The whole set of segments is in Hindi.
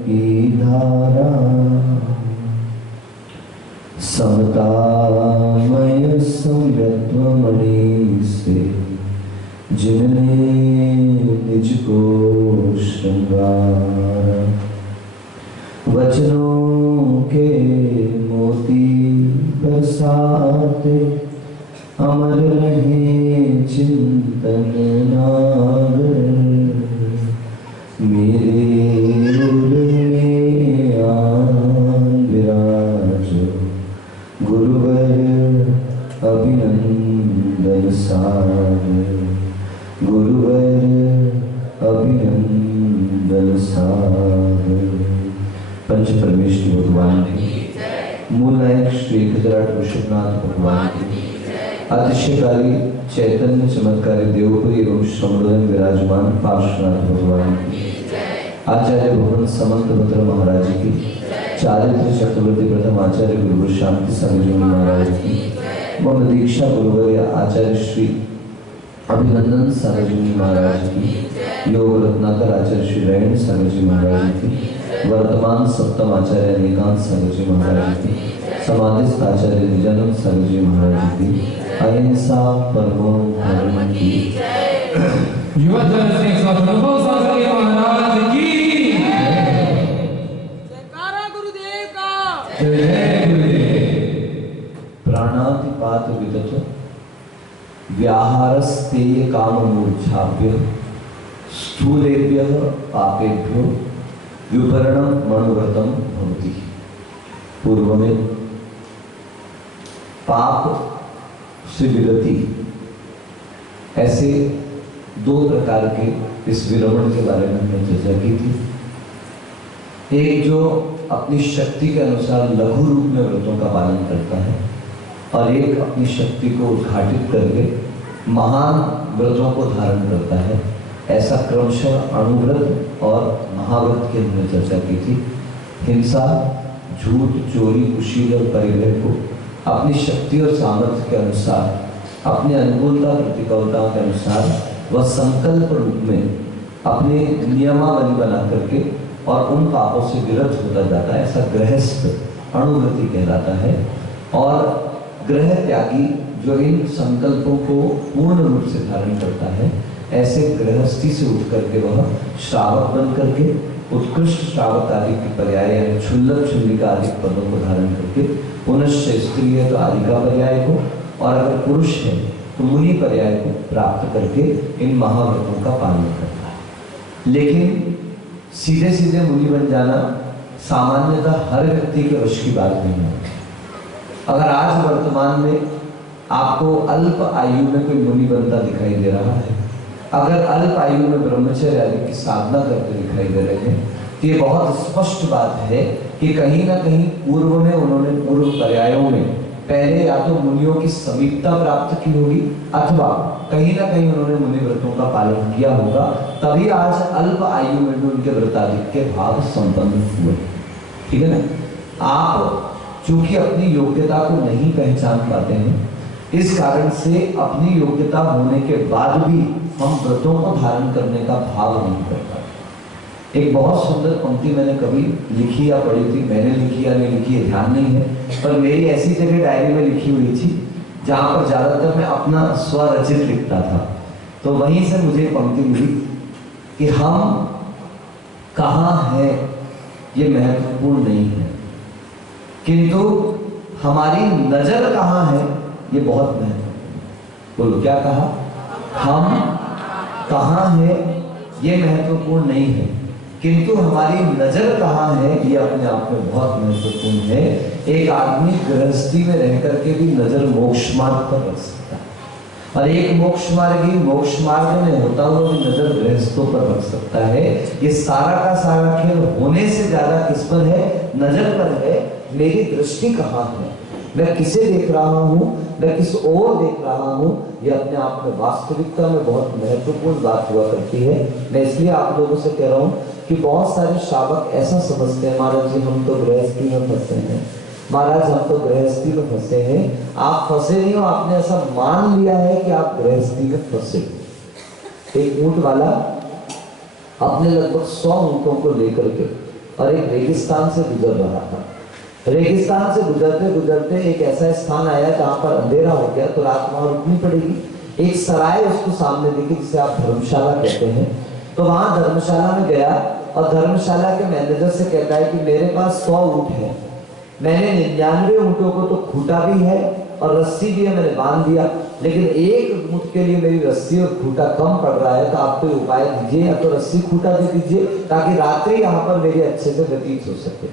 की धारा, समतामय संयत्वमणि से जिनने निज को श्रृंगारा, वचनों के मोती बरसाते अमर रहे चिंतन नागर, मेरे उर में आन विराजो गुरुवर अभिनंदन सागर, गुरुवर अभिनंदन सागर। पंच परमेश्वर भगवान की, मूल नायक श्री गजराट ऋषभनाथ भगवान की, अतिशयकारी चैतन्य चमत्कारी देवपुरी एवं श्रमण विराजमान पार्श्वनाथ भगवान की, आचार्य भवन समंत भद्र महाराज की, चारित्र चक्रवर्ती प्रथम आचार्य गुरु शांति स्वामी महाराज की, मम दीक्षा गुरुवर्य आचार्य श्री अभिनंदन सागर महाराज की, योग रत्नाकर आचार्य श्री रैण सागर महाराज की, वर्तमान सप्तम आचार्य निकांत सागर महाराज की, समाधिस्थ आचार्य निजानंद सागर महाराज की, अहिंसा परमो धर्म की, युवा जन सिंह सतनुभव सागर महाराज की, जयकारा गुरुदेव का, जय गुरुदेव। प्राणातिपात विदत व्याहारस्तेय काम मूर्छाभ्य स्थूलेभ्य पापेभ्यो विपरणम मनोरथम भवति। पूर्व में पाप से विरति, ऐसे दो प्रकार के इस विरमण के बारे में हमने चर्चा की थी। एक जो अपनी शक्ति के अनुसार लघु रूप में व्रतों का पालन करता है, और एक अपनी शक्ति को उद्घाटित करके महान व्रतों को धारण करता है। ऐसा क्रमशः अणुव्रत और महाव्रत की हमने चर्चा की थी। हिंसा, झूठ, चोरी, कुशील और परिग्रह को अपनी शक्ति और सामर्थ्य के अनुसार, अपनी अनुकूलता प्रतिकूलता के अनुसार वह संकल्प रूप में अपने नियमावली बना करके और उन पापों से विरत होता जाता है। ऐसा गृहस्थ अणुव्रती कहलाता है। और ग्रह त्यागी जो इन संकल्पों को पूर्ण रूप से धारण करता है, ऐसे गृहस्थी से उठ करके वह श्रावक बन करके उत्कृष्ट श्रावक आदि के पर्याय यानी क्षुल्लक क्षुल्लिका आदि पदों को धारण करके पुनश्च स्त्री है तो आदिका पर्याय को, और अगर पुरुष है तो मुनि पर्याय को प्राप्त करके इन महाव्रतों का पालन करता है। लेकिन सीधे सीधे मुनि बन जाना सामान्यतः हर व्यक्ति के वश की बात नहीं है। अगर आज वर्तमान में आपको अल्प आयु में कोई मुनि बनता दिखाई दे रहा है, अगर अल्प आयु में ब्रह्मचर्य आदि की साधना करते दिखाई दे रहे हैं, तो ये बहुत स्पष्ट बात है कि कहीं ना कहीं पूर्व में उन्होंने पूर्व पर्यायों में पहले या तो मुनियों की समीपता प्राप्त की होगी, अथवा कहीं ना कहीं उन्होंने मुनि व्रतों का पालन किया होगा, तभी आज अल्प आयु में भी उनके व्रताधिक के भाव संपन्न हुए। ठीक है ना? आप चूंकि अपनी योग्यता को नहीं पहचान पाते हैं, इस कारण से अपनी योग्यता होने के बाद भी हम व्रतों को धारण करने का भाव नहीं कर पाते। एक बहुत सुंदर पंक्ति मैंने कभी लिखी या पढ़ी थी, मैंने लिखी या नहीं लिखी है ध्यान नहीं है, पर मेरी ऐसी जगह डायरी में लिखी हुई थी जहाँ पर ज़्यादातर मैं अपना स्वरचित लिखता था। तो वहीं से मुझे पंक्ति मिली कि हम कहाँ हैं ये महत्वपूर्ण नहीं है, किंतु हमारी नजर कहाँ है ये बहुत महत्वपूर्ण। बोलो क्या कहा? हम कहाँ हैं ये महत्वपूर्ण नहीं है, किंतु हमारी नजर कहाँ है ये अपने आप में बहुत महत्वपूर्ण है। एक आदमी गृहस्थी में रह करके भी नजर मोक्ष मार्ग पर रख सकता है, और एक मोक्ष मार्ग में होता हुआ भी नजर गृहस्थों पर रख सकता है। ये सारा का सारा खेल होने से ज्यादा किस पर है? नजर पर है। मेरी दृष्टि कहाँ है, मैं किसे देख रहा हूँ, मैं किस ओर देख रहा हूँ, ये अपने आप में वास्तविकता में बहुत महत्वपूर्ण बात हुआ करती है। मैं इसलिए आप लोगों से कह रहा हूँ कि बहुत सारे श्रावक ऐसा समझते हैं महाराज जी हम तो गृहस्थी में फंसे हैं, महाराज हम तो गृहस्थी में फंसे हैं। आप फंसे नहीं हो, आपने ऐसा मान लिया है कि आप गृहस्थी में फंसे। एक ऊंट वाला अपने लगभग 100 ऊँटों को लेकर के और एक रेगिस्तान से गुजर रहा था। रेगिस्तान से गुजरते गुजरते एक ऐसा स्थान आया जहाँ पर अंधेरा हो गया, तो रात वहाँ रुकनी पड़ेगी। एक सराय उसको सामने दिखी जिसे आप धर्मशाला कहते हैं। तो वहाँ धर्मशाला में गया और धर्मशाला के मैनेजर से कहता है कि मेरे पास 100 ऊँट है, मैंने 99 ऊँटों को तो खूटा भी है और रस्सी भी है, मैंने बांध दिया, लेकिन एक ऊँट के लिए मेरी रस्सी और खूटा कम पड़ रहा है, तो आप कोई उपाय दीजिए, या तो रस्सी खूटा दे दीजिए ताकि रात्रि यहाँ पर मेरी अच्छे से व्यतीत हो सके।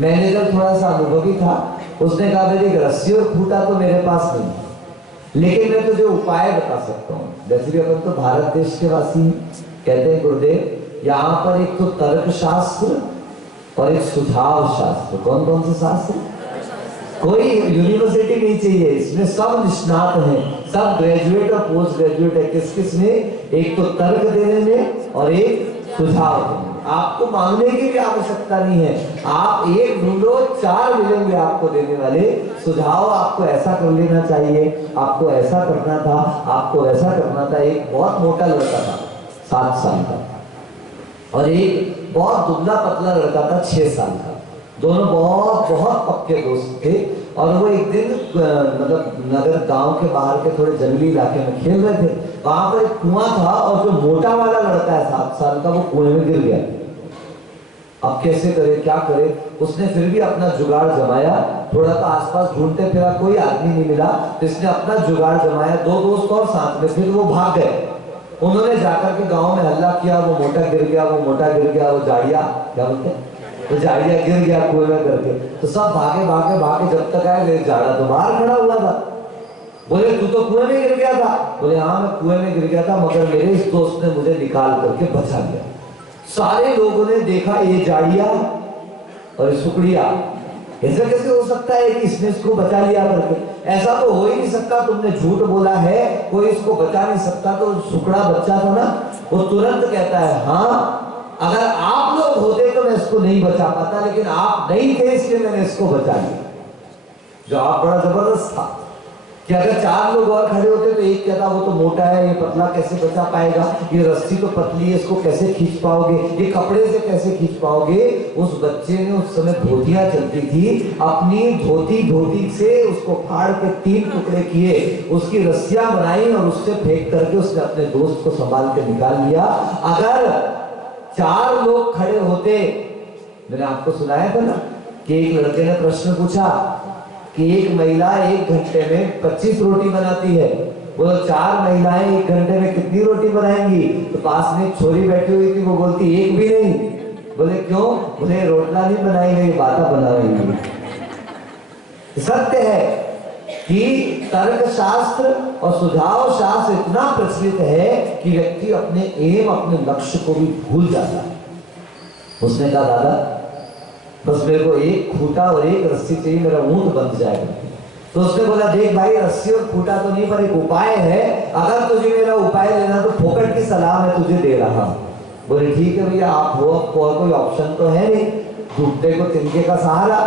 मैनेजर थोड़ा सा अनुभवी था, उसने कहा मेरी रस्सी और खूटा तो मेरे पास नहीं, लेकिन मैं तुझे उपाय बता सकता हूँ। जैसे कि अपन तो भारत देश के वासी हैं, कहते हैं गुरुदेव यहाँ पर एक तो तर्क शास्त्र और एक सुझाव शास्त्र। कौन कौन से शास्त्र? कोई यूनिवर्सिटी नहीं चाहिए, इसमें सब निष्णात हैं, सब ग्रेजुएट और पोस्ट ग्रेजुएट है। किस किस में? एक तो तर्क देने में और एक सुझाव देने में। आपको मांगने की भी आवश्यकता नहीं है, आप एक ढूंढो 4 मिलेंगे आपको देने वाले। सुझाव आपको ऐसा कर लेना चाहिए, आपको ऐसा करना था, आपको ऐसा करना था। एक बहुत मोटा लड़का था 7 साल का और एक बहुत दुबला पतला लड़का था 6 साल का। दोनों बहुत बहुत पक्के दोस्त थे और वो एक दिन मतलब नगर गांव के बाहर के थोड़े जंगली इलाके में खेल रहे थे। वहां पर एक कुआं था और जो मोटा वाला लड़का है 7 साल का, वो कुएं में गिर गया। अब कैसे करे, क्या करे? उसने फिर भी अपना जुगाड़ जमाया, थोड़ा सा आसपास ढूंढते फिरा, कोई आदमी नहीं मिला, तो इसने अपना जुगाड़ जमाया। 2 दोस्त और साथ में, फिर वो भाग गए। उन्होंने जाकर के गांव में हल्ला किया, वो मोटा गिर गया, वो मोटा गिर गया, वो जाड़िया क्या बोलते हैं, तो जाड़िया गिर गया कुएं में करके। तो सब भागे भागे भागे जब तक आए, मेरे जाड़ा तो बाहर खड़ा हुआ था। बोले तू तो कुएं में गिर गया था? बोले हाँ मैं कुएं में गिर गया था, मगर मेरे इस दोस्त ने मुझे निकाल करके बचा लिया। सारे लोगों ने देखा ये जाड़िया और ये सुकड़िया, ऐसा कैसे हो सकता है कि इसने इसको बचा लिया करके? ऐसा तो हो ही नहीं सकता, तुमने झूठ बोला है, कोई इसको बचा नहीं सकता। तो सुकड़ा बच्चा था ना, वो तुरंत कहता है हाँ अगर आप लोग होते तो मैं इसको नहीं बचा पाता, लेकिन आप नहीं थे इसलिए मैंने इसको बचा लिया। जवाब बड़ा जबरदस्त था कि अगर 4 लोग और खड़े होते तो एक कहता वो तो मोटा है, ये पतला कैसे बचा पाएगा, ये रस्सी तो पतली है, इसको कैसे खींच पाओगे, ये कपड़े से कैसे खींच पाओगे। उस बच्चे ने उस समय धोतियां चलती थी, अपनी धोती से उसको फाड़ के 3 टुकड़े किए, उसकी रस्सियां बनाई और उससे फेंक करके उसने अपने दोस्त को संभाल के निकाल लिया। अगर 4 लोग खड़े होते, मैंने आपको सुनाया था ना कि एक लड़के ने प्रश्न पूछा कि एक महिला 1 घंटे में 25 रोटी बनाती है, बोलो 4 महिलाएं 1 घंटे में कितनी रोटी बनाएंगी? तो पास में एक छोरी बैठी हुई थी, वो बोलती एक भी नहीं। बोले क्यों? बोले रोटला नहीं बनाई गई, बाता बना रही। सत्य है कि तर्क शास्त्र और सुझाव शास्त्र इतना प्रचलित है कि व्यक्ति अपने एम, अपने लक्ष्य को भी भूल जाता है। उसने कहा दादा बस मेरे को एक खूटा और एक रस्सी चाहिए, मेरा ऊंट बंध जाएगा। तो उसने बोला देख भाई रस्सी और खूटा तो नहीं, पर एक उपाय है, अगर तुझे मेरा उपाय लेना तो फोकट की सलाह मैं तुझे दे रहा हूं। बोले ठीक है भैया आप हो, और कोई ऑप्शन तो है नहीं, घुटने को तिनके का सहारा।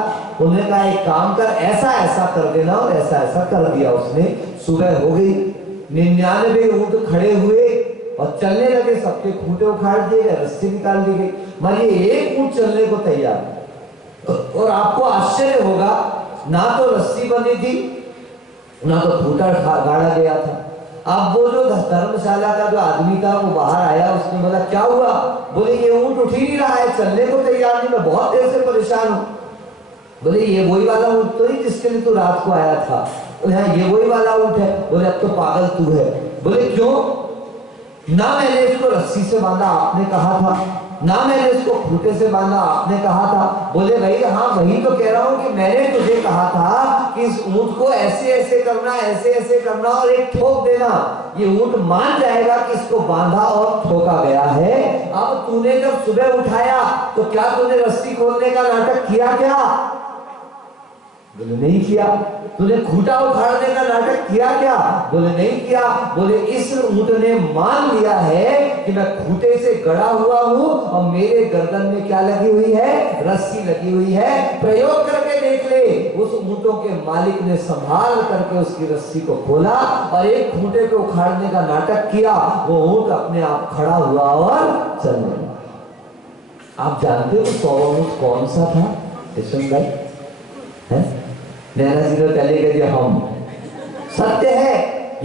उन्होंने कहा एक काम कर, ऐसा ऐसा कर देना, और ऐसा ऐसा कर दिया उसने। सुबह हो गई, 99 ऊंट खड़े हुए और चलने लगे, सबके खूंटे उखाड़ दिए गए, रस्सी निकाल दी गई, मगर ये एक ऊंट चलने को तैयार। और आपको आश्चर्य होगा, ना तो रस्सी बनी थी ना तो खूंटा गाड़ा गया था। अब वो जो धर्मशाला का जो आदमी था वो बाहर आया, उसने बोला क्या हुआ? बोले ये ऊंट उठ ही नहीं रहा है, चलने को तैयार नहीं, मैं बहुत देर से परेशान हूँ। बोले ये वही वाला ऊंट तो नहीं जिसके लिए तू रात को आया था? बोले हाँ ये वही वाला ऊंट है। बोले अब तो पागल तू है। बोले क्यों? ना मैंने इसको रस्सी से बांधा, आपने कहा था, ना मैंने इसको खूंटे से बांधा, आपने कहा था। बोले भाई हाँ वही तो कह रहा हूँ कि मैंने तुझे कहा था कि इस ऊंट को ऐसे ऐसे करना, ऐसे ऐसे करना और एक ठोक देना, ये ऊंट मान जाएगा कि इसको बांधा और ठोका गया है। अब तूने जब सुबह उठाया तो क्या तूने रस्सी खोलने का नाटक किया क्या? बोले नहीं किया। तूने खूंटा उखाड़ने का नाटक किया क्या? बोले नहीं किया। बोले इस ऊंट ने मान लिया है कि मैं खूंटे से गड़ा हुआ हूं और मेरे गर्दन में क्या लगी हुई है? रस्सी लगी हुई है। प्रयोग करके देख ले। उस ऊंटों के मालिक ने संभाल करके उसकी रस्सी को खोला और एक खूंटे को उखाड़ने का नाटक किया। वो ऊंट अपने आप खड़ा हुआ और चलने लगा। आप जानते हो सौरभ कौन सा था यशवंत भाई? है नैना जी ने पहले कह दिया हम। सत्य है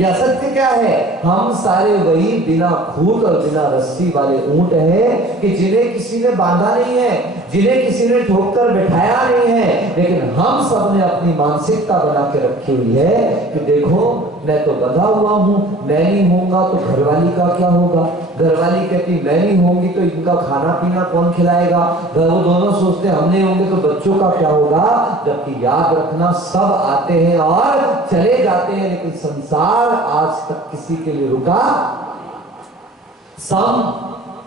या सत्य क्या है? हम सारे वही बिना खूंट और बिना रस्सी वाले ऊंट हैं कि जिन्हें किसी ने बांधा नहीं है, जिन्हें किसी ने ठोक कर बैठाया नहीं है, लेकिन हम सब ने अपनी मानसिकता बना के रखी हुई है कि देखो मैं तो बंधा हुआ हूं, मैं नहीं होऊंगा तो घरवाली का क्या होगा, घरवाली कहती मैं नहीं होंगी तो इनका खाना पीना कौन खिलाएगा, वो दोनों सोचते हम नहीं होंगे तो बच्चों का क्या होगा। जबकि याद रखना सब आते हैं और चले जाते हैं, लेकिन संसार आज तक किसी के लिए रुका।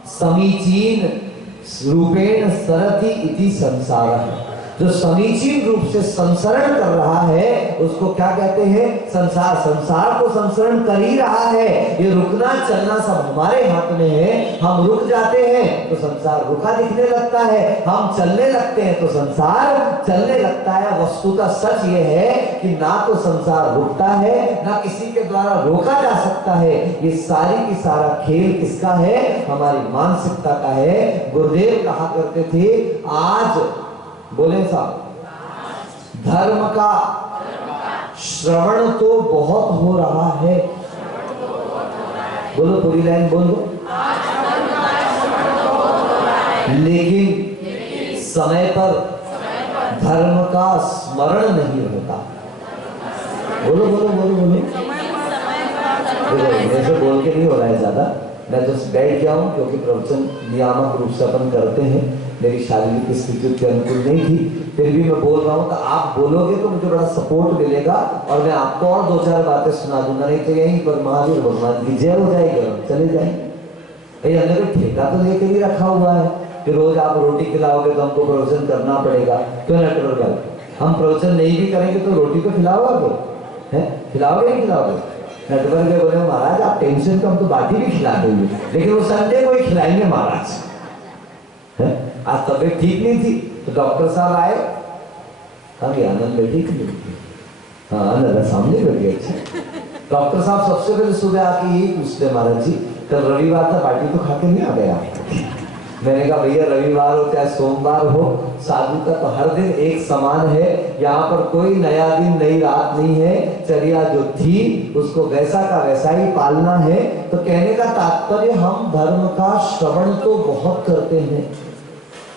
समीचीन रूपेण सरति इति संसारः, जो समीचीन रूप से संसरण कर रहा है उसको क्या कहते हैं? संसार। संसार को संसरण कर ही रहा है। ये रुकना चलना सब हमारे हाथ में है। हम रुक जाते हैं तो संसार रुका दिखने लगता है, हम चलने लगते हैं तो संसार चलने लगता है। वस्तुतः सच ये है कि ना तो संसार रुकता है, ना किसी के द्वारा रोका जा सकता है। ये सारी की सारा खेल किसका है? हमारी मानसिकता का है। गुरुदेव कहा करते थे, आज बोले साहब, धर्म का श्रवण तो बहुत हो रहा है। बोलो पूरी लाइन बोलो। लेकिन समय पर धर्म का स्मरण नहीं होता। बोलो बोलो बोलो बोलो। मेरे से बोल के नहीं हो रहा है ज्यादा, मैं जस्ट बैठ गया हूँ क्योंकि प्रवचन नियामक रूप से अपन करते हैं। मेरी शारीरिक स्थिति के अनुकूल नहीं थी, फिर भी मैं बोल रहा हूँ। तो आप बोलोगे तो मुझे बड़ा सपोर्ट मिलेगा और मैं आपको और दो चार बातें सुना दूंगा। नहीं तो यहीं पर महावीर भगवान की जय हो जाएगी, चले जाएंगे। हमने कोई ठेका तो लेके ही रखा हुआ है कि रोज आप रोटी खिलाओगे तो हमको प्रवचन करना पड़ेगा। क्यों नेटवर्क भाई, हम प्रवचन नहीं भी करेंगे तो रोटी तो खिलाओगे, है खिलाओगे नहीं खिलाओगे? नेटवर्क में बोले महाराज आप टेंशन कम तो बाटी भी खिला देंगे, लेकिन वो संडे को ही खिलाएंगे महाराज। आज तबीयत ठीक नहीं थी तो डॉक्टर साहब आए, कहा आनंद में ठीक नहीं थी। हाँ आनंद सामने बैठ गए। अच्छा डॉक्टर साहब सबसे पहले सुबह आके यही पूछते महाराज जी कल रविवार था बाटी तो खा के नहीं आ गया? मैंने कहा भैया रविवार हो चाहे सोमवार हो, साधु का तो हर दिन एक समान है। यहाँ पर कोई नया दिन नई रात नहीं है। चर्या जो थी उसको वैसा का वैसा ही पालना है। तो कहने का तात्पर्य हम धर्म का श्रवण तो बहुत करते हैं,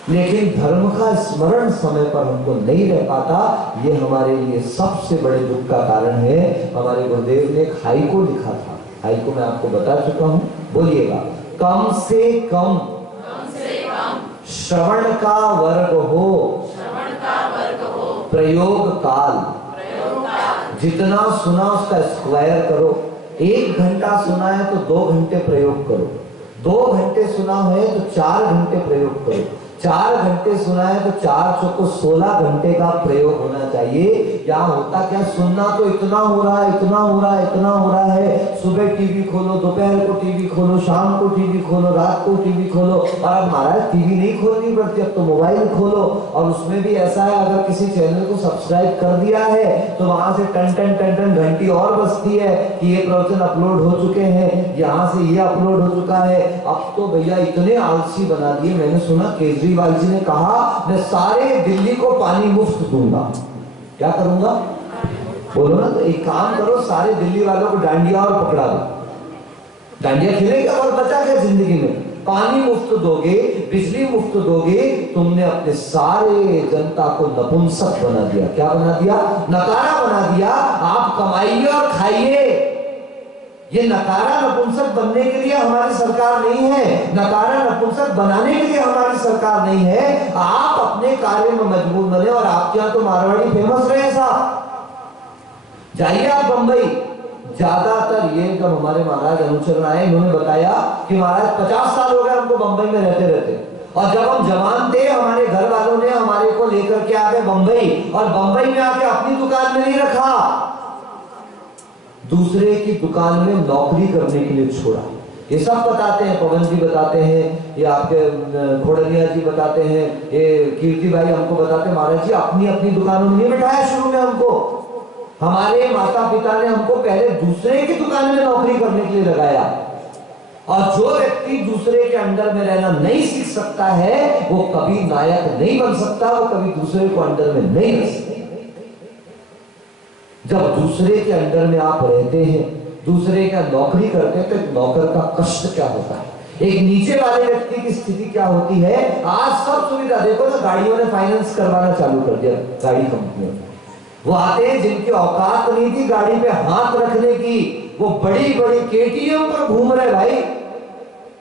लेकिन धर्म का स्मरण समय पर हमको नहीं रह पाता। ये हमारे लिए सबसे बड़े दुख का कारण है। हमारे गुरुदेव ने एक हाइको लिखा था, हाइको मैं आपको बता चुका हूँ, बोलिएगा। कम से कम श्रवण का वर्ग हो, प्रयोग काल जितना सुना उसका स्क्वायर करो। 1 घंटा सुना है तो 2 घंटे प्रयोग करो, 2 घंटे सुना है तो 4 घंटे प्रयोग करो, 4 घंटे सुना है तो 4 चौको 16 घंटे का प्रयोग होना चाहिए। यहाँ होता क्या, सुनना तो इतना हो रहा है, इतना हो रहा है, इतना हो रहा है। सुबह टीवी खोलो, दोपहर को टीवी खोलो, शाम को टीवी खोलो, रात को टीवी खोलो। और अब महाराज टीवी नहीं खोलनी पड़ती, अब तो मोबाइल खोलो। और उसमें भी ऐसा है, अगर किसी चैनल को सब्सक्राइब कर दिया है तो वहां से टन टन टन टन घंटी और बजती है कि ये प्रवचन अपलोड हो चुके हैं, यहाँ से ये अपलोड हो चुका है। अब तो भैया इतने आलसी बना दिए। मैंने सुना केजरीवाल जी ने कहा मैं सारे दिल्ली को पानी मुफ्त दूंगा। क्या करूंगा बोलो ना? तो एक काम करो, सारे दिल्ली वालों को डांडिया और पकड़ा दो, डांडिया खेलेगा और बचा क्या जिंदगी में? पानी मुफ्त दोगे, बिजली मुफ्त दोगे, तुमने अपने सारे जनता को नपुंसक बना दिया। क्या बना दिया? नकारा बना दिया। आप कमाइए और खाइए। ये नकारा नपुंसक बनने के लिए हमारी सरकार नहीं है, नकारा नपुंसक बनाने के लिए हमारी सरकार नहीं है। आप अपने कार्य में मजबूर बने। और आपके यहाँ तो मारवाड़ी फेमस रहे साहब, जाइए आप बंबई। ज्यादातर ये जब हमारे महाराज अनुचर आए, इन्होंने बताया कि महाराज 50 साल हो गए हमको बंबई में रहते रहते, और जब हम जवान थे हमारे घर वालों ने हमारे को लेकर के आ गए बंबई, और बंबई में आके अपनी दुकान में नहीं रखा, दूसरे की दुकान में नौकरी करने के लिए छोड़ा। ये सब बताते हैं, पवन जी बताते हैं, ये आपके खोड़निया जी बताते हैं, ये कीर्ति भाई हमको बताते हैं, महाराज जी अपनी अपनी दुकानों में नहीं बिठाया शुरू में हमको। हमारे माता पिता ने हमको पहले दूसरे की दुकान में नौकरी करने के लिए लगाया, और जो व्यक्ति दूसरे के अंडर में रहना नहीं सीख सकता है वो कभी नायक नहीं बन सकता, वो कभी दूसरे को अंडर में नहीं रख सकता। जब दूसरे के अंडर में आप रहते हैं, दूसरे का नौकरी करते हैं, तो एक नौकर का कष्ट क्या होता है, एक नीचे वाले व्यक्ति की स्थिति क्या होती है। आज सब सुविधा देखो ना, गाड़ियों ने फाइनेंस करवाना चालू कर दिया, गाड़ी कंपनियों। वो आते हैं जिनकी औकात नहीं थी गाड़ी पे हाथ रखने की, वो बड़ी बड़ी केटीएम पर घूम रहे भाई।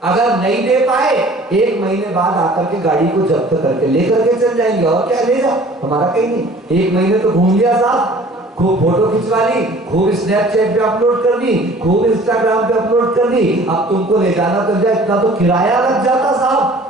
अगर नहीं दे पाए 1 महीने बाद आकर के गाड़ी को जब्त करके लेकर के चल जाएंगे, और क्या ले जा, हमारा कहीं नहीं। 1 महीने तो घूम लिया साहब, खूब फोटो खिंचवा ली, खूब स्नैपचैट पे अपलोड कर दी, खूब इंस्टाग्राम पे अपलोड कर दी। अब तुमको ले जाना तो जाए, इतना तो किराया लग जाता साहब,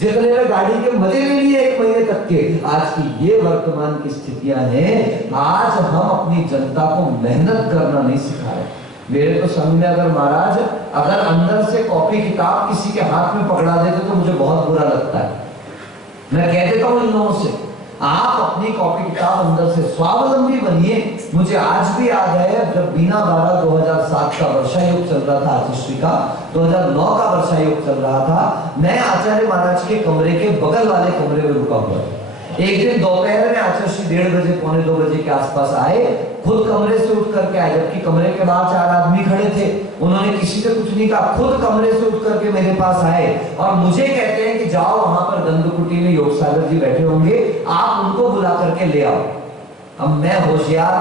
जितने में गाड़ी के मजे ले लिए 1 महीने तक के। आज की ये वर्तमान की स्थितियां हैं। आज हम अपनी जनता को मेहनत करना नहीं सिखा रहे। मेरे तो संग में अगर महाराज अगर अंदर से कॉपी किताब किसी के हाथ में पकड़ा देते तो मुझे बहुत बुरा लगता है। मैं कह देता हूं इन लोगों से, आप अपनी कॉपी किताब अंदर से स्वावलंबी बनिए। मुझे आज भी याद है जब बीना 12-2007 का वर्षा योग चल रहा था, आचार्य का 2009 का वर्षा योग चल रहा था, मैं आचार्य महाराज के कमरे के बगल वाले कमरे में रुका हुआ था। एक दिन दोपहर में आचार्य 1:30 बजे, 1:45 बजे के आसपास आए, खुद कमरे से उठ करके आए, जबकि कमरे के बाहर 4 आदमी खड़े थे। उन्होंने किसी से कुछ नहीं कहा, खुद कमरे से उठ करके मेरे पास आए और मुझे कहते हैं कि जाओ वहां पर गंधकुटी में योग सागर जी बैठे होंगे, आप उनको बुला करके ले आओ। अब मैं होशियार,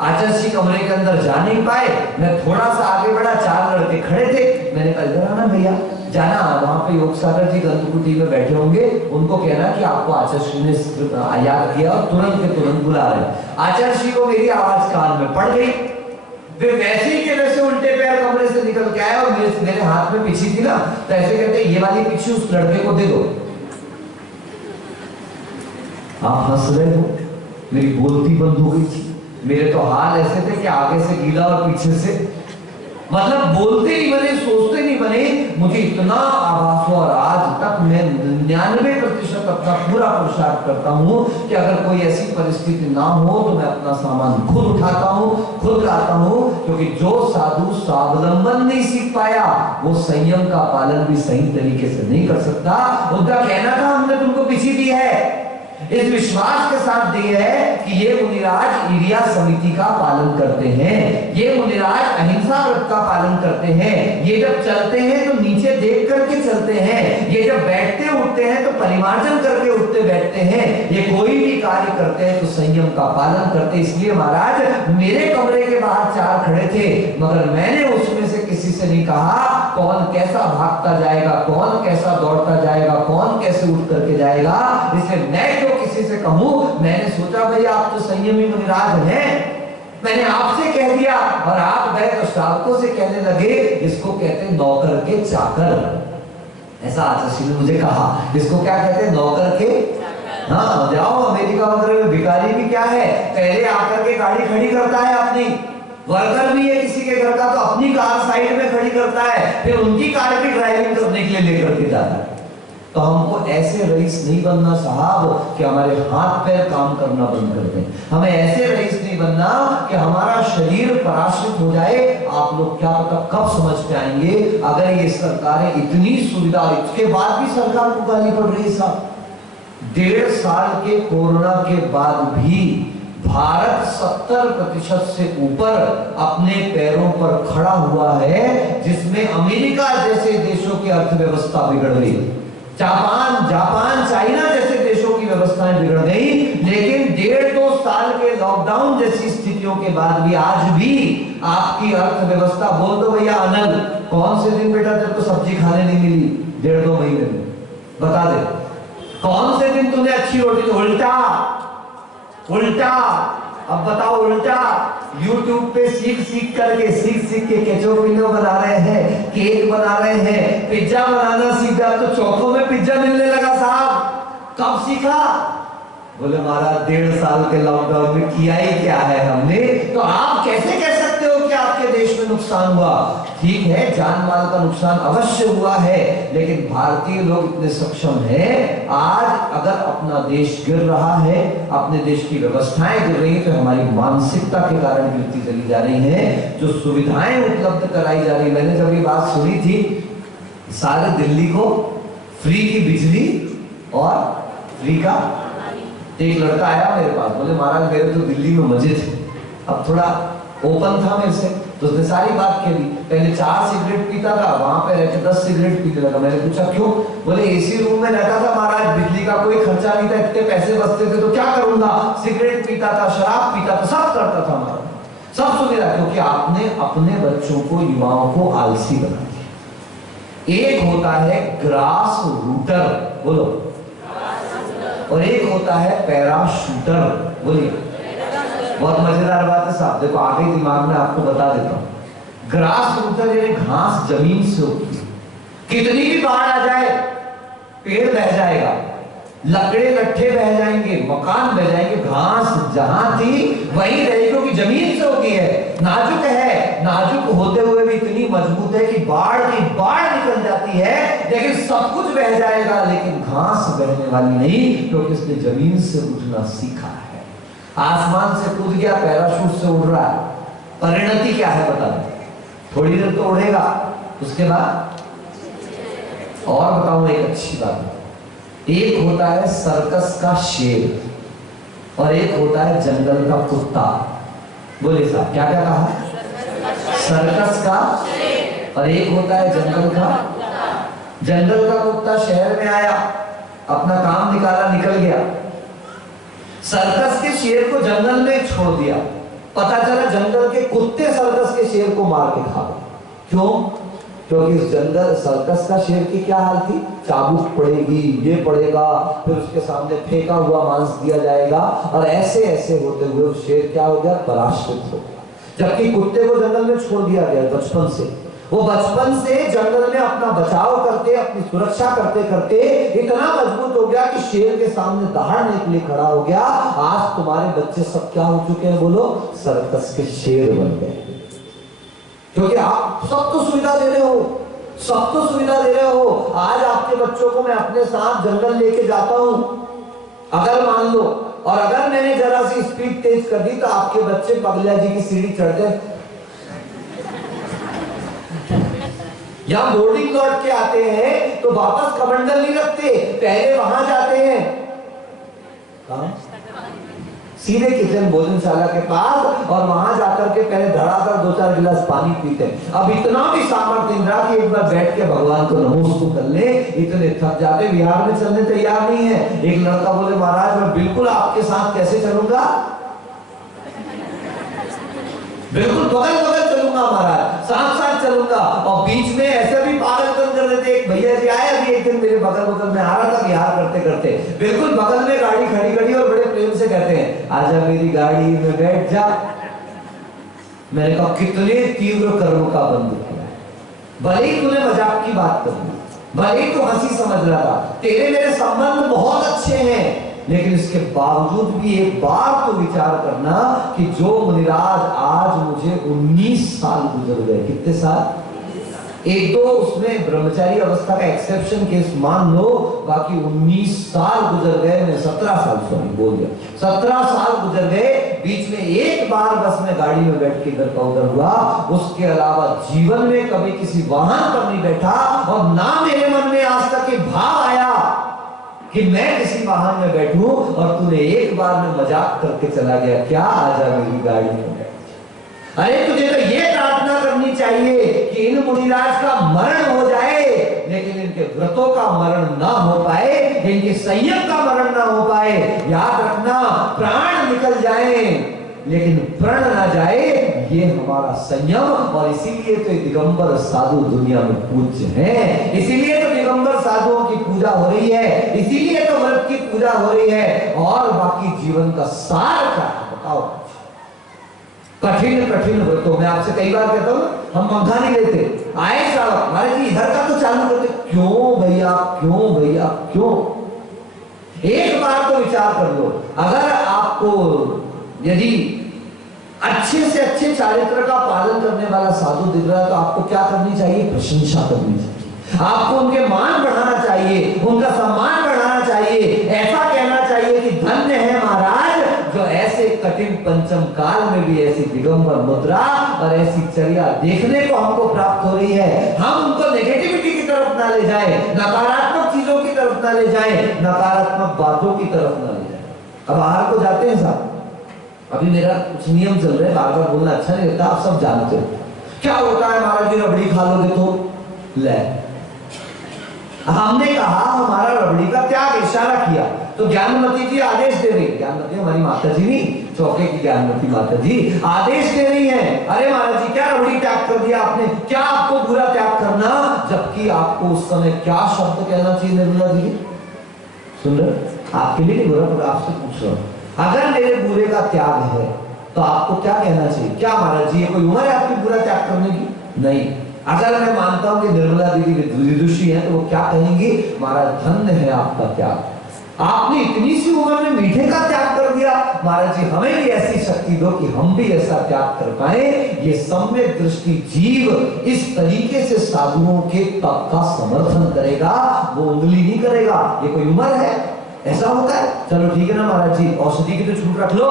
आचार्य जी कमरे के अंदर जा नहीं पाए, मैं थोड़ा सा आगे बढ़ा, 4 लड़के खड़े थे, मैंने कहा इधर आना भैया, जाना वहां पे योग सागर जी गंधकुटी में बैठे होंगे, उनको कहना कि आपको आचार्य श्री ने याद किया और तुरंत के तुरंत बुला रहे। आचार्य श्री को मेरी आवाज कान में पड़ गई, वे वैसे ही के वैसे उल्टे पैर कमरे से निकल के आए और मेरे हाथ में पीछी थी ना, तो ऐसे कहते ये वाली पीछी उस लड़के को दे दो। आप हंस रहे हो, मेरी बोलती बंद हो गई थी। मेरे तो हाल ऐसे थे कि आगे से गीला और पीछे से, मतलब बोलते नहीं बने, सोचते नहीं बने। मुझे इतना आभास हुआ और आज तक मैं 99% अपना पूरा पुरुषार्थ करता हूँ कि अगर कोई ऐसी परिस्थिति ना हो तो मैं अपना सामान खुद उठाता हूँ, खुद लाता हूँ। क्योंकि जो साधु स्वावलंबन नहीं सीख पाया वो संयम का पालन भी सही तरीके से नहीं कर सकता। उनका कहना था हमने तुमको पीछे दी है, इस विश्वास के साथ दी है कि ये मुनिराज ईरिया समिति का पालन करते हैं, ये मुनिराज अहिंसा व्रत का पालन करते हैं, ये जब चलते हैं तो नीचे देख करके चलते हैं, ये जब बैठते उठते हैं तो परिमार्जन करके उठते बैठते हैं, ये कोई भी कार्य करते हैं तो संयम का पालन करते। इसलिए महाराज मेरे कमरे के बाहर 4 खड़े थे, मगर मैंने उसमें से किसी से नहीं कहा कौन कैसा भागता जाएगा, कौन कैसा दौड़ता जाएगा, कौन कैसे उठ करके जाएगा। इसलिए मैं जो किसी से कहूं, मैंने सोचा भाई आप तो संयमी मुनिराज हैं, मैंने आपसे कह दिया और आप गए तो श्रावकों से कहने लगे, इसको कहते हैं नौकर के चाकर। ऐसा आचार्य ने मुझे कहा, इसको क्या कहते हैं, नौकर के। हाँ जाओ अमेरिका वगैरह में भिखारी भी क्या है, पहले आकर के गाड़ी खड़ी करता है अपनी, वर्कर भी है किसी के घर का तो अपनी कार साइड में खड़ी करता है, फिर उनकी कार की ड्राइविंग करने के लिए लेकर के जाता है। तो हमको ऐसे रईस नहीं बनना साहब कि हमारे हाथ पैर काम करना बंद कर दें। हमें ऐसे रईस नहीं बनना कि हमारा शरीर पराश्रित हो जाए। आप लोग क्या पता कब समझ पे आएंगे, अगर ये सरकारें इतनी सुविधा, इसके बाद भी सरकार को गाली पड़ रही है साहब। 1.5 साल के कोरोना के बाद भी भारत 70% से ऊपर अपने पैरों पर खड़ा हुआ है, जिसमें अमेरिका जैसे देशों की अर्थव्यवस्था बिगड़ गई, जापान चाइना जैसे देशों की व्यवस्थाएं बिगड़ गई। लेकिन 1.5-2 साल के लॉकडाउन जैसी स्थितियों के बाद भी आज भी आपकी अर्थव्यवस्था, बोल दो भैया अनल, कौन से दिन बेटा तेरे को सब्जी खाने नहीं मिली 1.5-2 महीने में, बता दे कौन से दिन तुमने अच्छी रोटी, उल्टा। अब बताओ उल्टा, YouTube पे सीख के कैचोपिनो बना रहे हैं, केक बना रहे हैं, पिज्जा बनाना सीखा तो चौकों में पिज्जा मिलने लगा साहब। कब सीखा? बोले महाराज 1.5 साल के लॉकडाउन में किया ही क्या है हमने। तो आप कैसे कह सकते हो कि आपके आपके देश में नुकसान हुआ, ठीक है जान माल का नुकसान अवश्य हुआ है, लेकिन भारतीय लोग इतने सक्षम हैं, आज अगर अपना देश गिर रहा है, अपने देश की व्यवस्थाएं गिर रही है, तो हमारी मानसिकता के कारण गिरती चली जा रही है। जो सुविधाएं उपलब्ध कराई जा रही, मैंने जब ये बात सुनी थी, सारे दिल्ली को फ्री की बिजली और फ्री का, एक लड़का आया मेरे पास, बोले महाराज मेरे तो दिल्ली में मजे थे, अब थोड़ा ओपन था मेरे से, तो उसने सारी बात कही। पहले 4 सिगरेट पीता था, वहां पे रहकर 10 सिगरेट पीने लगा। मैंने पूछा क्यों? बोले एसी रूम में रहता था महाराज, बिजली का कोई खर्चा नहीं था, इतने पैसे बचते थे, तो क्या करूंगा, सिगरेट पीता था, शराब पीता था, सब करता था महाराज, सब सुनेगा, क्योंकि आपने अपने बच्चों को, युवाओं को आलसी बना दिया। एक होता है ग्रास रूटर, बोलो, और एक होता है पैराशूटर, बोलिए। बहुत मजेदार बात है साहब, देखो आगे दिमाग में आपको बता देता हूं। ग्रास रूटर यानी घास जमीन से उगती, कितनी भी बाढ़ आ जाए पेड़ बह जाएगा, लकड़े लट्ठे बह जाएंगे, मकान बह जाएंगे, घास जहां थी वहीं रहेगी, क्योंकि जमीन से उगी है, नाजुक है, नाजुक होते हुए भी इतनी मजबूत है कि बाढ़ की बाढ़ निकल जाती है, लेकिन सब कुछ बह जाएगा, लेकिन घास बहने वाली नहीं, क्योंकि इसने जमीन से उठना सीखा है। आसमान से कूद गया, पैराशूट से उड़ रहा है, परिणति क्या है बता दें, थोड़ी देर तो उड़ेगा, उसके बाद और बताऊं एक अच्छी बात, एक होता है सर्कस का शेर और एक होता है जंगल का कुत्ता। बोले साहब क्या क्या कहा? सर्कस का और एक होता है जंगल का। जंगल का कुत्ता शहर में आया, अपना काम निकाला, निकल गया, सर्कस के शेर को जंगल में छोड़ दिया, पता चला जंगल के कुत्ते सर्कस के शेर को मार के खा गए। क्यों? क्योंकि इस जंगल सर्कस का शेर की क्या हाल थी, चाबुक पड़ेगी, ये पड़ेगा, फिर उसके सामने फेंका हुआ मांस दिया जाएगा, और ऐसे ऐसे होते हुए शेर क्या हो गया, पराजित हो गया। जबकि कुत्ते को जंगल में छोड़ दिया गया बचपन से, वो बचपन से जंगल में अपना बचाव करते, अपनी सुरक्षा करते करते इतना मजबूत हो गया कि शेर के सामने दहाड़ने के लिए खड़ा हो गया। आज तुम्हारे बच्चे सब क्या हो चुके हैं, बोलो, सर्कस के शेर बन गए, क्योंकि आप सब तो सुविधा दे रहे हो, सब तो सुविधा दे रहे हो। आज आपके बच्चों को मैं अपने साथ जंगल लेके जाता हूं, अगर मान लो, और अगर मैंने जरा सी स्पीड तेज कर दी तो आपके बच्चे पगलिया जी की सीढ़ी चढ़ते, या बोर्डिंग लौट के आते हैं तो वापस कमंडल नहीं रखते, पहले वहां जाते हैं, कहां? सीधे किचन भोजनशाला के पास, और वहां जाकर के पहले धड़ाधड़ 2-4 गिलास पानी पीते हैं। अब इतना भी सामर्थ्य इंद्रा कि एक बार बैठ के भगवान को नमोस्तु कर ले, इतने थक जाते, बिहार में चलने तैयार नहीं है। एक लड़का बोले महाराज मैं बिल्कुल आपके साथ कैसे चलूंगा, बिल्कुल बगल बगल चलूंगा महाराज, साथ साथ चलूंगा। और बीच में ऐसे भी पागलपन कर रहे थे, एक भैया जी आए अभी एक दिन मेरे बगल बगल में आ रहा था बिहार करते करते, बिल्कुल बगल में गाड़ी खड़ी खड़ी और बड़े प्रेम से कहते हैं आजा मेरी गाड़ी में बैठ जा। मैंने कहा कितने तीव्र कर्म का बंध किया, भले ही तूने मजाक की बात कर दी, भले ही तू हंसी समझ रहा था, तेरे मेरे संबंध बहुत अच्छे हैं, लेकिन इसके बावजूद भी एक बार तो विचार करना कि जो मुनिराज आज मुझे 19 साल गुजर गए, कितने साल, एक दो उसमें ब्रह्मचारी अवस्था का एक्सेप्शन केस मान लो, बाकी 19 साल गुजर गए, मैं 17 साल सॉरी बोल गया, 17 साल गुजर गए, बीच में एक बार बस मैं गाड़ी में बैठ के इधर का उधर हुआ, उसके अलावा जीवन में कभी किसी वाहन पर नहीं बैठा, और ना मेरे मन में आज तक ये भाव आया कि मैं किसी वाहन में बैठूं, और तूने एक बार में मजाक करके चला गया, क्या आजा मेरी गाड़ी में बैठ। अरे तुझे तो ये प्रार्थना करनी चाहिए कि इन मुनिराज का मरण हो जाए, लेकिन इनके व्रतों का मरण ना हो पाए, इनके संयम का मरण ना हो पाए। याद रखना, प्राण निकल जाए लेकिन प्रण ना जाए, ये हमारा संयम। और इसीलिए तो दिगंबर साधु दुनिया में पूज्य हैं, इसीलिए तो दिगंबर साधुओं की पूजा हो रही है, इसीलिए तो व्रत की पूजा हो रही है। और बाकी जीवन का सार क्या है बताओ? कठिन कठिन व्रतों में आपसे कई बार कहता हूं, हम पंखा नहीं लेते, आए साहब हमारे जी इधर का तो चालू करते, क्यों भैया क्यों भैया क्यों? एक बार तो विचार कर लो, अगर आपको यदि अच्छे से अच्छे चारित्र का पालन करने वाला साधु दिख रहा है तो आपको क्या करनी चाहिए? प्रशंसा करनी चाहिए। आपको उनके मान बढ़ाना चाहिए, उनका सम्मान बढ़ाना चाहिए, ऐसा कहना चाहिए कि धन्य है महाराज जो ऐसे कठिन पंचम काल में भी ऐसी दिगंबर मुद्रा और ऐसी चर्या देखने को हमको प्राप्त हो रही है। हम उनको नेगेटिविटी की तरफ ना ले जाए, नकारात्मक चीजों की तरफ ना ले जाए, नकारात्मक बातों की तरफ ना ले जाए। अब बाहर को जाते हैं साहब, अभी मेरा कुछ नियम चल रहे हैं, बार बार बोलना अच्छा नहीं लगता, आप सब जानते हो क्या होता है। महाराज जी रबड़ी खा लोगे तो ले, हमने कहा हमारा रबड़ी का त्याग, इशारा किया तो ज्ञानमती जी आदेश दे रही, ज्ञानमती हमारी माता जी नहीं, चौके की ज्ञानमती माता जी आदेश दे रही है, अरे महाराज जी क्या रबड़ी त्याग कर दिया आपने, क्या आपको बुरा त्याग करना, जबकि आपको उस समय क्या शब्द कहना चाहिए। निर्मला जी सुन रहे, आपके लिए नहीं बुरा, पर आपसे पूछ रहा हूं, अगर मेरे बुरे का त्याग है तो आपको क्या कहना चाहिए? क्या महाराज जी ये कोई उम्र है आपकी बुरा त्याग करने की? नहीं। अगर मैं मानता हूं कि निर्मला दीदी विदुषी है तो वो क्या कहेंगी? महाराज धन्य है आपका त्याग, आपने इतनी सी उम्र में मीठे का त्याग कर दिया। महाराज जी हमें भी ऐसी शक्ति दो कि हम भी ऐसा त्याग कर पाए। ये सम्यक दृष्टि जीव इस तरीके से साधुओं के तप का समर्थन करेगा, वो उंगली नहीं करेगा। ये कोई उम्र है? ऐसा होता है? चलो ठीक है ना महाराज जी, औषधि की तो छूट रख लो,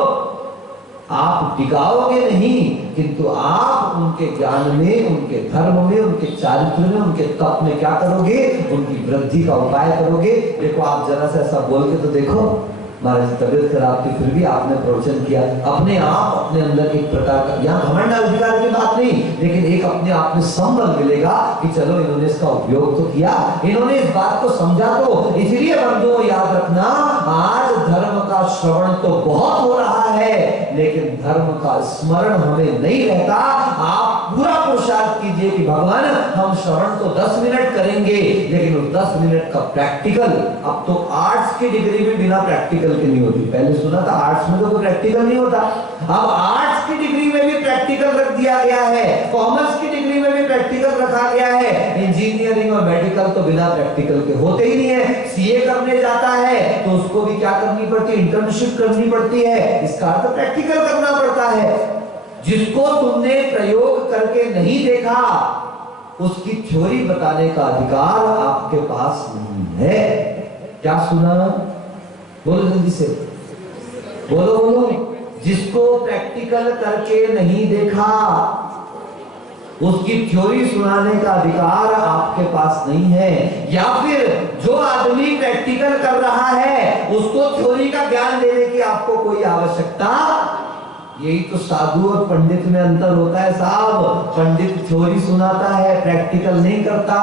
आप टिकाओगे नहीं, किंतु आप उनके ज्ञान में, उनके धर्म में, उनके चारित्र में, उनके तप में क्या करोगे? उनकी वृद्धि का उपाय करोगे। देखो आप जरा सा ऐसा बोल के तो देखो, महाराज तबियत खराब थी फिर भी आपने प्रवचन किया, अपने आप अपने अंदर एक प्रकार का, यहाँ घमंड अधिकार की बात नहीं, लेकिन एक अपने आप में संबल मिलेगा कि चलो इन्होंने इसका उपयोग तो किया, इन्होंने इस बात को समझा। तो इसलिए बंधुओं याद रखना, आज धर्म का श्रवण तो बहुत हो रहा है लेकिन धर्म का स्मरण हमें नहीं रहता। आप पूरा पुरुषार्थ कीजिए कि भगवान हम श्रवण तो 10 मिनट करेंगे, लेकिन उस 10 मिनट का प्रैक्टिकल, अब तो आर्ट्स की डिग्री में बिना प्रैक्टिकल के नहीं होती। पहले सुना था आर्ट्स में तो कोई प्रैक्टिकल नहीं होता, अब आर्ट्स की डिग्री में भी प्रैक्टिकल रख दिया गया है, कॉमर्स की डिग्री में भी प्रैक्टिकल रखा गया है। इंजीनियरिंग और मेडिकल तो बिना प्रैक्टिकल के होते ही नहीं है। सीए करने जाता है तो उसको भी क्या करनी पड़ती है? इंटर्नशिप करनी पड़ती है, इसका अर्थ प्रैक्टिकल करना पड़ता है। जिसको तुमने प्रयोग करके नहीं देखा उसकी थ्योरी बताने का अधिकार आपके पास नहीं है। क्या सुना? बोलो जल्दी से, बोलो बोलो। जिसको प्रैक्टिकल करके नहीं देखा उसकी थ्योरी सुनाने का अधिकार आपके पास नहीं है। या फिर जो आदमी प्रैक्टिकल कर रहा है उसको थ्योरी का ज्ञान देने की आपको कोई आवश्यकता। यही तो साधु और पंडित में अंतर होता है साहब। पंडित थ्योरी सुनाता है, प्रैक्टिकल नहीं करता।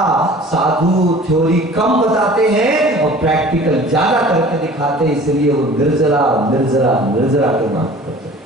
साधु थ्योरी कम बताते हैं और प्रैक्टिकल ज्यादा करके दिखाते हैं, इसलिए वो निर्जरा निर्जरा निर्जरा के मार्ग करते हैं।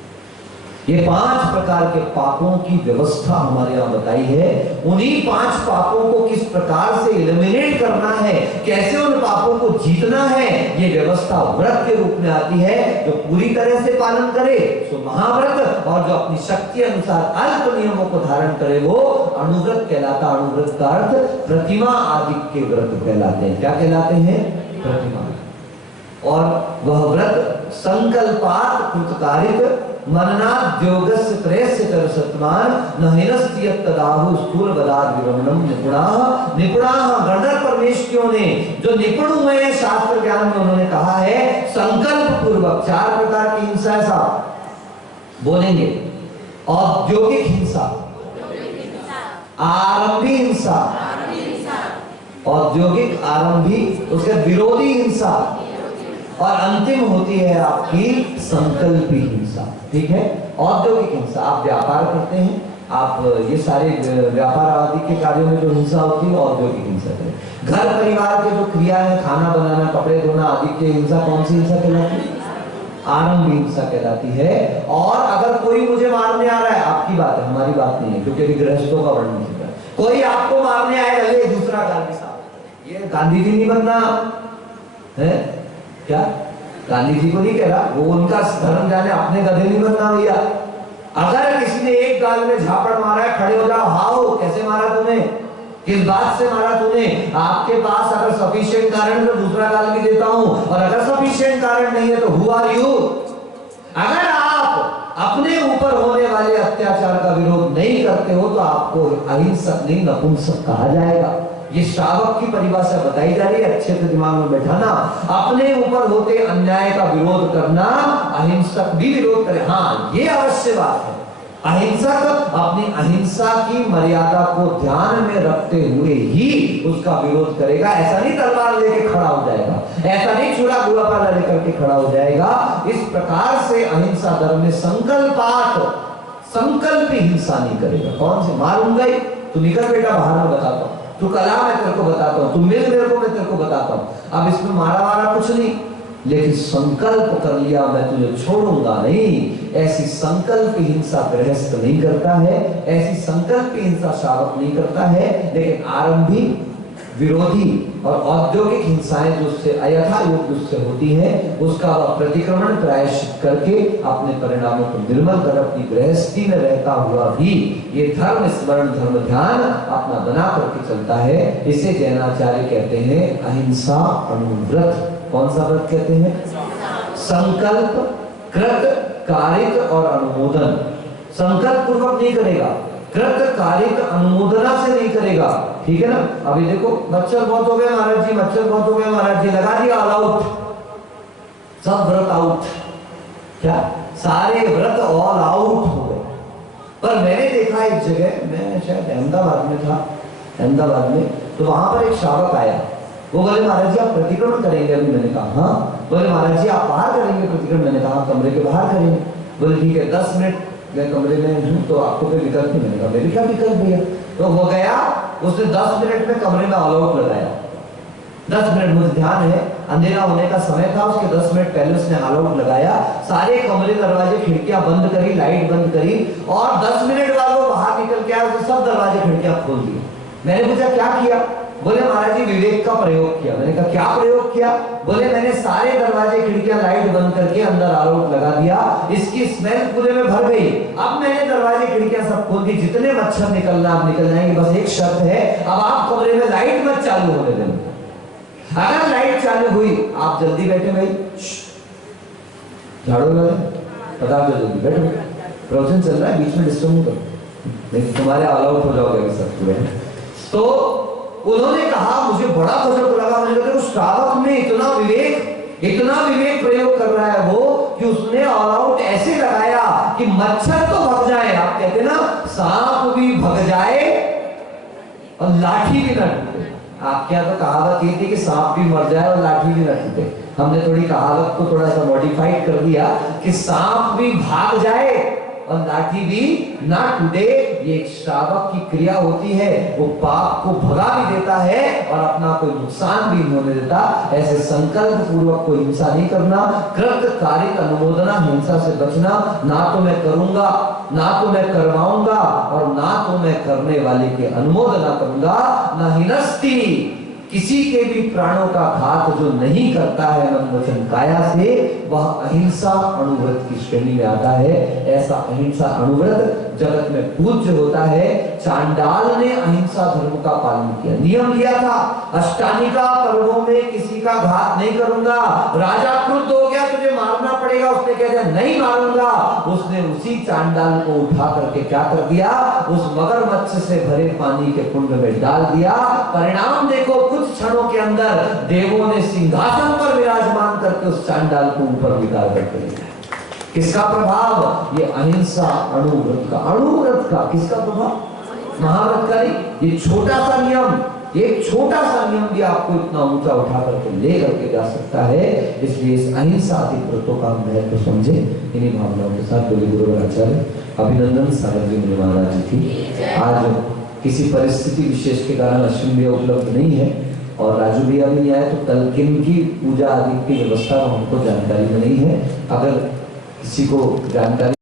ये 5 प्रकार के पापों की व्यवस्था हमारे यहाँ बताई है। उन्हीं 5 पापों को किस प्रकार से एलिमिनेट करना है, कैसे उन पापों को जीतना है, ये व्यवस्था व्रत के रूप में आती है। जो पूरी तरह से पालन करे सो महाव्रत, और जो अपनी शक्ति अनुसार अल्प नियमों को धारण करे वो अनुव्रत कहलाता। अनुव्रत का अर्थ प्रतिमा आदि के व्रत कहलाते हैं। क्या कहलाते हैं? प्रतिमा। और वह व्रत संकल्पात कृतकारित मननाद्योगस्य त्रयस्य तरसत्मान नहिनस्त्यत् तदाहु स्थूल बदाद विरमणम निपुणाः निपुणाः गणधर परमेश्वरियों ने जो निपुण हुए हैं शास्त्र ज्ञान में, उन्होंने कहा है संकल्प पूर्वक 4 प्रकार की हिंसा है साहब बोलेंगे। औद्योगिक हिंसा, आरंभी हिंसा, औद्योगिक आरंभी, उसके विरोधी हिंसा, और अंतिम होती है आपकी संकल्पी हिंसा। ठीक है? औद्योगिक हिंसा, आप व्यापार करते हैं, आप ये सारे व्यापार आदि के कार्यों में जो हिंसा होती है औद्योगिक हिंसा करें। घर परिवार के जो क्रिया है, खाना बनाना, कपड़े धोना आदि की हिंसा कौन सी हिंसा कहलाती है? आरंभी हिंसा कहलाती है। और अगर कोई मुझे मारने आ रहा है, आपकी बात है, हमारी बात नहीं है, क्योंकि गृहस्थों का वर्णन है। कोई आपको मारने आएगा, ले दूसरा गांधी साहब, ये गांधी जी नहीं बनना है क्या? गांधी जी को नहीं कह रहा, वो उनका धर्म जाने, अपने गधे नहीं बनना भैया। अगर किसी ने एक गाल में झापड़ मारा है, खड़े हो जाओ, हाओ कैसे मारा तूने, किस बात से मारा तूने। आपके पास अगर सफिशिएंट कारण तो दूसरा गाल भी देता हूं, और अगर सफिशिएंट कारण नहीं है तो हु आर यू। अगर आप अपने ऊपर होने अत्याचार का विरोध नहीं करते हो तो आपको अहिंसक नहीं नपुंसक कहा जाएगा। ये श्रावक की परिभाषा बताई जा रही है, अच्छे से दिमाग में बैठाना। अपने ऊपर होते अन्याय का विरोध करना, अहिंसक भी विरोध करे, हाँ ये अवश्य बात है। अहिंसक अपनी अहिंसा की मर्यादा को ध्यान में रखते हुए ही उसका विरोध करेगा। ऐसा नहीं तलवार लेके खड़ा हो जाएगा, ऐसा नहीं छुरा गुलापाला लेकर के खड़ा हो जाएगा। इस प्रकार से अहिंसा धर्म में संकल्प हिंसा नहीं करेगा। कौन से मारूंगा ही, तू निकल बेटा बाहर में बताता हूं, तू कला मैं तेरे को बताता हूं, तू मिल मेरे को मैं तेरे को बताता हूं। अब इसमें मारा वारा कुछ नहीं, लेकिन संकल्प कर लिया मैं तुझे छोड़ूंगा नहीं। ऐसी संकल्प हिंसा गृहस्थ नहीं करता है, ऐसी संकल्प हिंसा श्रावक नहीं करता है। लेकिन आरंभी विरोधी और औद्योगिक हिंसाएं जो उससे अयथा योग्य उससे होती है, उसका वह प्रतिक्रमण प्रायश्चित करके अपने परिणामों को निर्मल कर अपनी गृहस्थी में रहता हुआ भी ये धर्म स्मरण धर्म ध्यान अपना बना करके चलता है। इसे जैनाचार्य कहते हैं अहिंसा अनुव्रत। कौन सा व्रत कहते हैं? संकल्प कृत कारिक और अनुमोदन। संकल्प पूर्वक नहीं करेगा, कृत कारिक अनुमोदना से नहीं करेगा, ठीक है ना। अभी देखो मच्छर बहुत हो गए महाराज जी, मच्छर बहुत हो गए महाराज जी, लगा दिया ऑल आउट, सब व्रत आउट। क्या सारे व्रत ऑल आउट हो गए? पर मैंने देखा एक जगह, मैं शायद अहमदाबाद में था, अहमदाबाद में, तो वहां पर एक श्रावक आया। वो बोले महाराज जी आप प्रतिक्रमण करेंगे? अभी मैंने कहा हाँ। बोले महाराज जी आप बाहर करेंगे प्रतिक्रमण? मैंने कहा कमरे के बाहर करेंगे। बोले ठीक है 10 मिनट मैं कमरे में हूँ तो आपको कोई विकल्प नहीं। मैंने कहा मेरी क्या विकल्प भैया। तो वो गया, उसने 10 मिनट में कमरे में ऑल आउट लगाया। 10 मिनट मुझे ध्यान है, अंधेरा होने का समय था, उसके 10 मिनट पहले उसने ऑल आउट लगाया। सारे कमरे दरवाजे खिड़कियां बंद करी, लाइट बंद करी, और 10 मिनट बाद वो बाहर निकल के आया, उसने सब दरवाजे खिड़कियां खोल दिए। मैंने पूछा क्या किया? बोले महाराज जी विवेक का प्रयोग किया। मैंने कहा क्या प्रयोग किया? बोले मैंने सारे दरवाजे खिड़कियां लाइट बंद करके अंदर ऑल आउट लगा दिया, इसकी स्मेल पूरे में भर गई। अब मैंने दरवाजे खिड़कियां सब खोल दी, जितने मच्छर निकलना आप निकल जाएंगे, बस एक शर्त है अब आप कमरे में लाइट मत चालू होने देना। अगर लाइट चालू हुई आप जल्दी बैठे भाई, झाड़ू लगा बता दो जल्दी बैठो, प्रवचन चल रहा है बीच में डिस्टर्ब नहीं करो, नहीं तुम्हारे ऑल आउट हो जाओगे सब पूरे। तो उन्होंने कहा मुझे बड़ा गजब लगा, मुझे लगा उस श्रावक में इतना विवेक प्रयोग कर रहा है वो, कि उसने ऑल आउट ऐसे लगाया कि मच्छर तो भग जाए, आप कहते ना सांप भी भग जाए और लाठी भी न टूटे। आपके यहाँ तो कहावत ये थी कि सांप भी मर जाए और लाठी भी न टूटे। हमने थोड़ी कहावत को थोड़ा सा मॉडिफाइड कर दिया कि सांप भी भाग जाए और लाठी भी ना टूटे। ये एक श्रावक की क्रिया होती है, वो पाप को भगा भी देता है और अपना कोई नुकसान भी नहीं होने देता। ऐसे संकल्प पूर्वक कोई हिंसा नहीं करना, कृत कारिक अनुमोदना, हिंसा से बचना। ना तो मैं करूंगा, ना तो मैं करवाऊंगा, और ना तो मैं करने वाले के अनुमोदना करूंगा। ना हिनस्ती, किसी के भी प्राणों का घात जो नहीं करता है मन वचन काया से, वह अहिंसा अणुव्रत की श्रेणी में आता है। ऐसा अहिंसा अणुव्रत जगत में पूज्य होता है। चांडाल ने अहिंसा धर्म का पालन किया, नियम लिया था अष्टानिका पर्वों में किसी का घात नहीं करूंगा। राजा क्रुद्ध हो गया, तुझे मारना पड़ेगा, उसने कह दिया नहीं मारूंगा। उसने उसी चांडाल को उठा करके क्या कर दिया, उस मगरमच्छ से भरे पानी के कुंड में डाल दिया। परिणाम देखो, कुछ क्षणों के अंदर देवों ने सिंहासन पर विराजमान करके उस चांडाल को ऊपर विदा करके लिया। किसका प्रभाव? ये अहिंसा अणुव्रत का किसका प्रभाव? महाव्रत का नहीं। ये छोटा सा नियम, एक छोटा सा नियम भी आपको इतना ऊंचा उठा करके ले करके जा सकता है। इसलिए इस अहिंसा अधिक व्रतों का महत्व समझे। इन्हीं भावनाओं के साथ बोले गुरु आचार्य अभिनंदन सागर जी मुनि महाराज जी की। आज किसी परिस्थिति विशेष के कारण अश्विन भैया उपलब्ध नहीं है और राजू भैया भी नहीं आए, तो कल किन की पूजा आदि की व्यवस्था हमको जानकारी नहीं है। अगर किसी को जानकारी